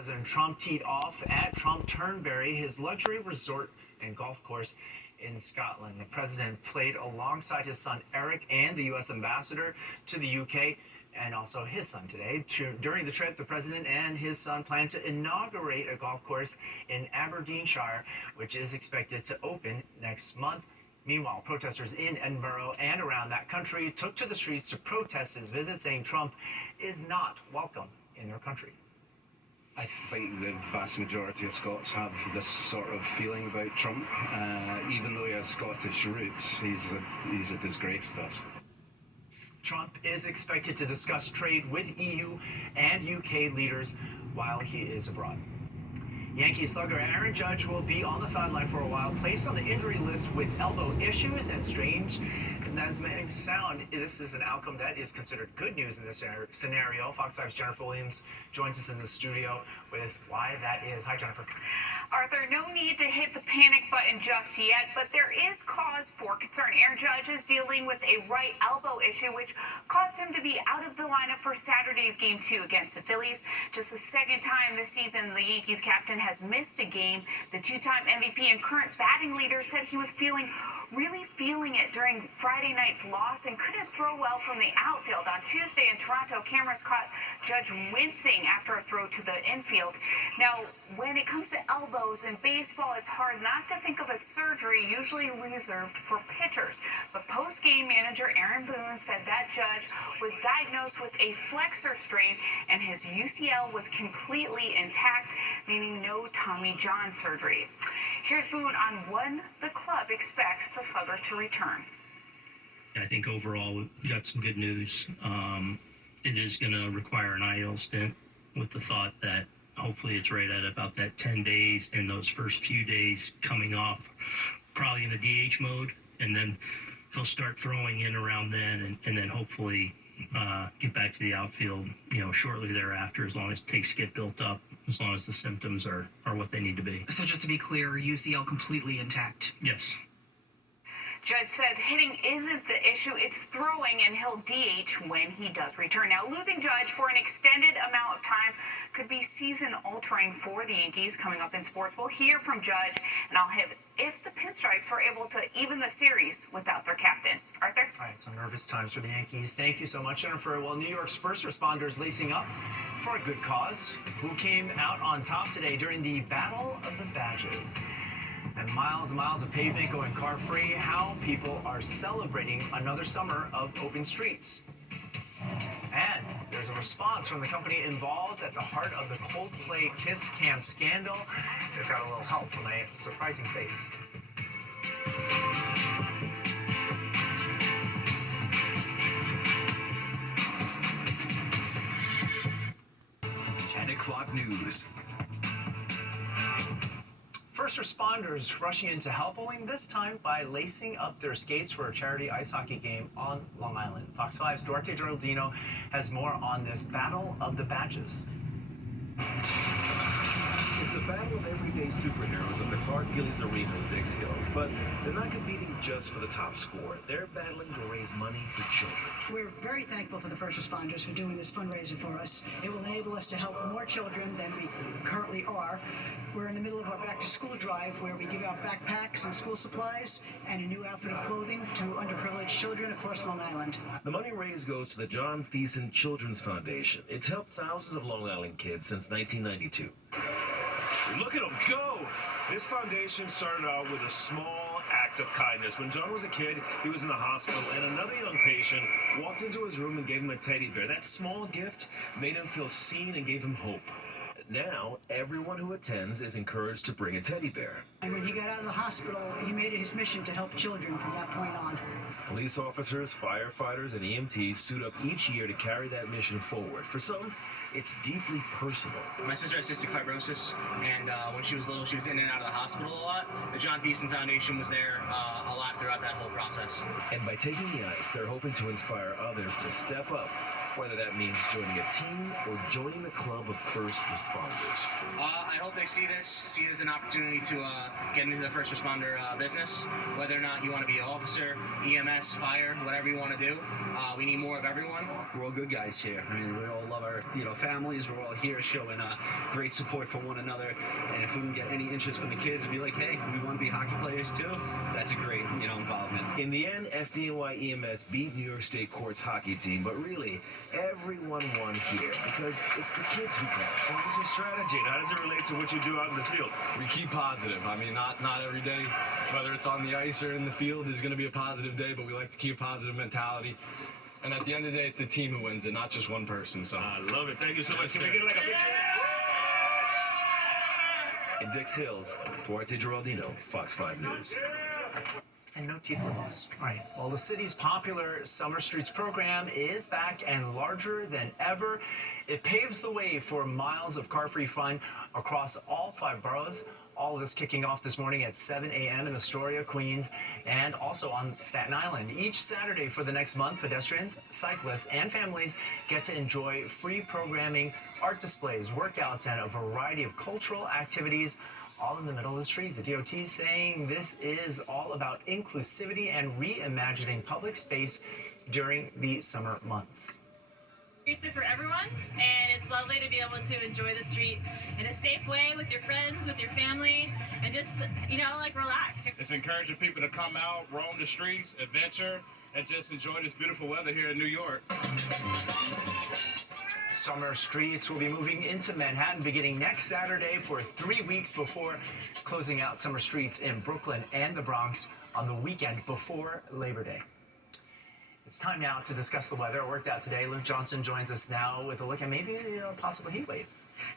President Trump teed off at Trump Turnberry, his luxury resort and golf course in Scotland. The president played alongside his son Eric and the U.S. ambassador to the UK and also his son today. During the trip, the president and his son plan to inaugurate a golf course in Aberdeenshire, which is expected to open next month. Meanwhile, protesters in Edinburgh and around that country took to the streets to protest his visit, saying Trump is not welcome in their country. I think the vast majority of Scots have this sort of feeling about Trump. Even though he has Scottish roots, he's a disgrace to us. Trump is expected to discuss trade with EU and UK leaders while he is abroad. Yankees slugger Aaron Judge will be on the sideline for a while, placed on the injury list with elbow issues, and strange as may sound, this is an outcome that is considered good news in this scenario. Fox 5's Jennifer Williams joins us in the studio with why that is. Hi, Jennifer. Arthur, no need to hit the panic button just yet, but there is cause for concern. Aaron Judge is dealing with a right elbow issue, which caused him to be out of the lineup for Saturday's Game 2 against the Phillies. Just the second time this season the Yankees captain has missed a game. The two-time MVP and current batting leader said he was really feeling it during Friday night's loss and couldn't throw well from the outfield. On Tuesday in Toronto, cameras caught Judge wincing after a throw to the infield. Now, when it comes to elbows in baseball, it's hard not to think of a surgery usually reserved for pitchers. But post-game manager Aaron Boone said that Judge was diagnosed with a flexor strain and his UCL was completely intact, meaning no Tommy John surgery. Here's Boone on when the club expects the slugger to return. I think overall we got some good news. It is going to require an IL stint with the thought that hopefully it's right at about that 10 days and those first few days coming off probably in the DH mode, and then he'll start throwing in around then and then hopefully get back to the outfield, shortly thereafter, as long as it takes to get built up, as long as the symptoms are what they need to be. So just to be clear, UCL completely intact? Yes. Judge said hitting isn't the issue, it's throwing, and he'll DH when he does return. Now, losing Judge for an extended amount of time could be season-altering for the Yankees coming up in sports. We'll hear from Judge, and I'll have if the Pinstripes were able to even the series without their captain. Arthur? All right, some nervous times for the Yankees. Thank you so much, Jennifer. Well, New York's first responders lacing up for a good cause. Who came out on top today during the Battle of the Badges? And miles and miles of pavement going car-free. How people are celebrating another summer of open streets. And there's a response from the company involved at the heart of the Coldplay Kiss Cam scandal. They've got a little help from a surprising face. 10 o'clock news. First responders rushing in to help, only this time by lacing up their skates for a charity ice hockey game on Long Island. Fox 5's Duarte Geraldino has more on this Battle of the Badges. It's a battle of everyday superheroes at the Clark Gillies Arena in Dix Hills, but they're not competing just for the top score. They're battling to raise money for children. We're very thankful for the first responders for doing this fundraiser for us. It will enable us to help more children than we currently are. We're in the middle of our back-to-school drive where we give out backpacks and school supplies and a new outfit of clothing to underprivileged children across Long Island. The money raised goes to the John Thiessen Children's Foundation. It's helped thousands of Long Island kids since 1992. Look at him go! This foundation started out with a small act of kindness. When John was a kid, he was in the hospital, and another young patient walked into his room and gave him a teddy bear. That small gift made him feel seen and gave him hope. Now, everyone who attends is encouraged to bring a teddy bear. And when he got out of the hospital, he made it his mission to help children from that point on. Police officers, firefighters, and EMTs suit up each year to carry that mission forward. For some, it's deeply personal. My sister has cystic fibrosis, and when she was little, she was in and out of the hospital a lot. The John Thiessen Foundation was there a lot throughout that whole process. And by taking the ice, they're hoping to inspire others to step up whether that means joining a team or joining the club of first responders. I hope they see this as an opportunity to get into the first responder business. Whether or not you want to be an officer, EMS, fire, whatever you want to do, we need more of everyone. We're all good guys here. I mean, we all love our families. We're all here showing great support for one another. And if we can get any interest from the kids and be like, hey, we want to be hockey players too, that's a great involvement. In the end, FDNY EMS beat New York State Court's hockey team, but really, everyone won here because it's the kids who count. What is your strategy? How does it relate to what you do out in the field? We keep positive. I mean, not every day, whether it's on the ice or in the field, is going to be a positive day, but we like to keep a positive mentality. And at the end of the day, it's the team who wins it, not just one person. So I love it. Thank you so much. Can we get like a picture? In Dix Hills, Duarte Geraldino, Fox 5 News. And no teeth were lost. All right. Well, the city's popular Summer Streets program is back and larger than ever. It paves the way for miles of car-free fun across all 5 boroughs. All of this kicking off this morning at 7 a.m. in Astoria, Queens, and also on Staten Island. Each Saturday for the next month, pedestrians, cyclists, and families get to enjoy free programming, art displays, workouts, and a variety of cultural activities all in the middle of the street. The DOT is saying this is all about inclusivity and reimagining public space during the summer months. Streets are for everyone, and it's lovely to be able to enjoy the street in a safe way with your friends, with your family, and just, relax. It's encouraging people to come out, roam the streets, adventure, and just enjoy this beautiful weather here in New York. Summer Streets will be moving into Manhattan beginning next Saturday for 3 weeks before closing out Summer Streets in Brooklyn and the Bronx on the weekend before Labor Day. It's time now to discuss the weather. It worked out today. Luke Johnson joins us now with a look at maybe a possible heat wave.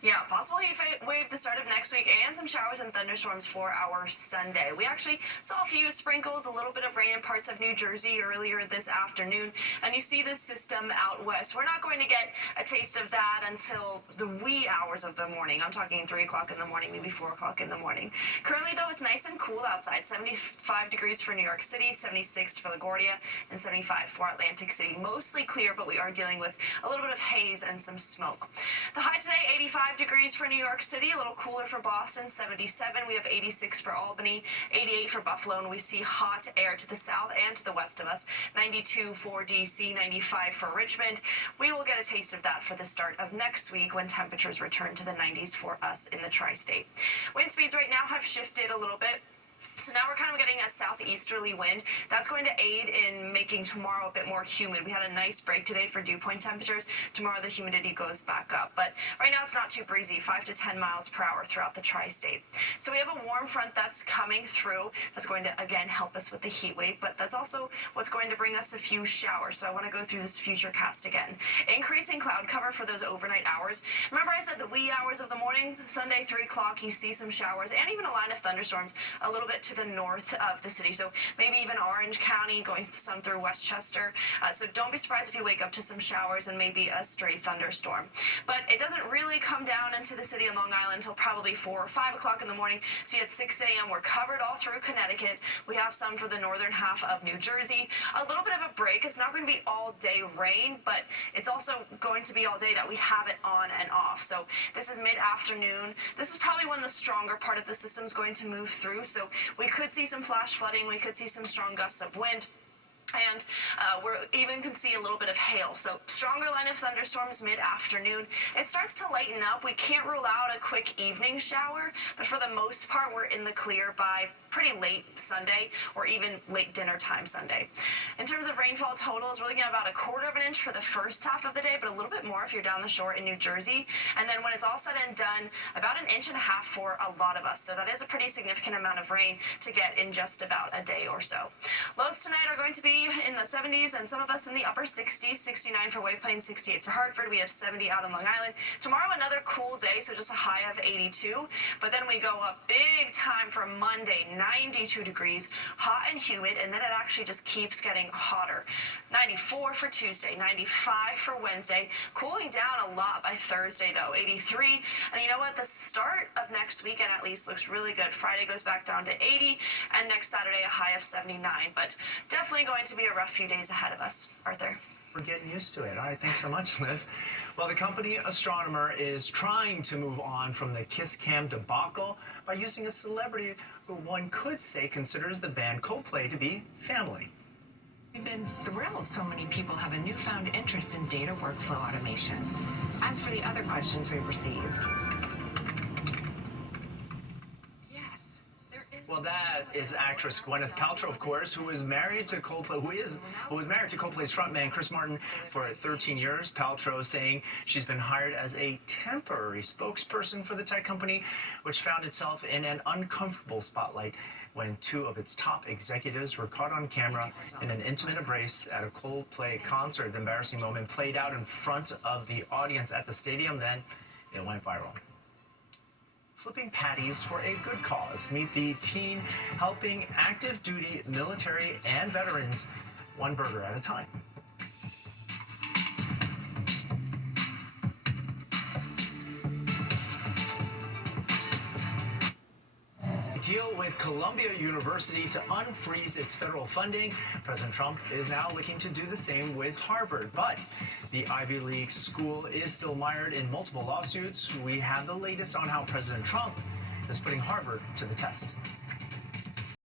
Yeah, possible heat wave the start of next week and some showers and thunderstorms for our Sunday. We actually saw a few sprinkles, a little bit of rain in parts of New Jersey earlier this afternoon. And you see this system out west. We're not going to get a taste of that until the wee hours of the morning. I'm talking 3 o'clock in the morning, maybe 4 o'clock in the morning. Currently, though, it's nice and cool outside. 75 degrees for New York City, 76 for LaGuardia, and 75 for Atlantic City. Mostly clear, but we are dealing with a little bit of haze and some smoke. The high today, 85 degrees for New York City, a little cooler for Boston, 77. We have 86 for Albany, 88 for Buffalo, and we see hot air to the south and to the west of us. 92 for DC, 95 for Richmond. We will get a taste of that for the start of next week when temperatures return to the 90s for us in the tri-state. Wind speeds right now have shifted a little bit. So now we're kind of getting a southeasterly wind. That's going to aid in making tomorrow a bit more humid. We had a nice break today for dew point temperatures. Tomorrow the humidity goes back up. But right now it's not too breezy, 5 to 10 miles per hour throughout the tri-state. So we have a warm front that's coming through. That's going to, again, help us with the heat wave. But that's also what's going to bring us a few showers. So I want to go through this future cast again. Increasing cloud cover for those overnight hours. Remember I said the wee hours of the morning? Sunday, 3 o'clock, you see some showers and even a line of thunderstorms a little bit to the north of the city, so maybe even Orange County, going some through Westchester. So don't be surprised if you wake up to some showers and maybe a stray thunderstorm. But it doesn't really come down into the city of Long Island until probably 4 or 5 o'clock in the morning. See, at 6 a.m. we're covered all through Connecticut. We have some for the northern half of New Jersey. A little bit of a break. It's not going to be all day rain, but it's also going to be all day that we have it on and off. So this is mid-afternoon. This is probably when the stronger part of the system is going to move through. So we could see some flash flooding, we could see some strong gusts of wind, and we even can see a little bit of hail. So stronger line of thunderstorms mid-afternoon. It starts to lighten up. We can't rule out a quick evening shower, but for the most part, we're in the clear by pretty late Sunday or even late dinner time Sunday. In terms of rainfall totals, we're looking at about 1/4 of an inch for the first half of the day, but a little bit more if you're down the shore in New Jersey. And then when it's all said and done, about 1.5 inches for a lot of us. So that is a pretty significant amount of rain to get in just about a day or so. Lows tonight are going to be in the 70s and some of us in the upper 60s, 69 for White Plains, 68 for Hartford. We have 70 out on Long Island. Tomorrow, another cool day, so just a high of 82. But then we go up big time for Monday, 92 degrees, hot and humid, and then it actually just keeps getting hotter. 94 for Tuesday, 95 for Wednesday, cooling down a lot by Thursday though, 83. And you know what, the start of next weekend at least looks really good. Friday goes back down to 80, and next Saturday a high of 79. But definitely going to be a rough few days ahead of us. Arthur. We're getting used to it. All right, thanks so much, Liv. Well, the company Astronomer is trying to move on from the Kiss Cam debacle by using a celebrity who one could say considers the band Coldplay to be family. We've been thrilled so many people have a newfound interest in data workflow automation. As for the other questions we've received, Well, that is actress Gwyneth Paltrow, of course, who was married to Coldplay, who was married to Coldplay's frontman Chris Martin for 13 years. Paltrow saying she's been hired as a temporary spokesperson for the tech company, which found itself in an uncomfortable spotlight when two of its top executives were caught on camera in an intimate embrace at a Coldplay concert. The embarrassing moment played out in front of the audience at the stadium, then it went viral. Flipping patties for a good cause. Meet the team helping active duty military and veterans one burger at a time. Deal with Columbia University to unfreeze its federal funding. President Trump is now looking to do the same with Harvard, but the Ivy League school is still mired in multiple lawsuits. We have the latest on how President Trump is putting Harvard to the test.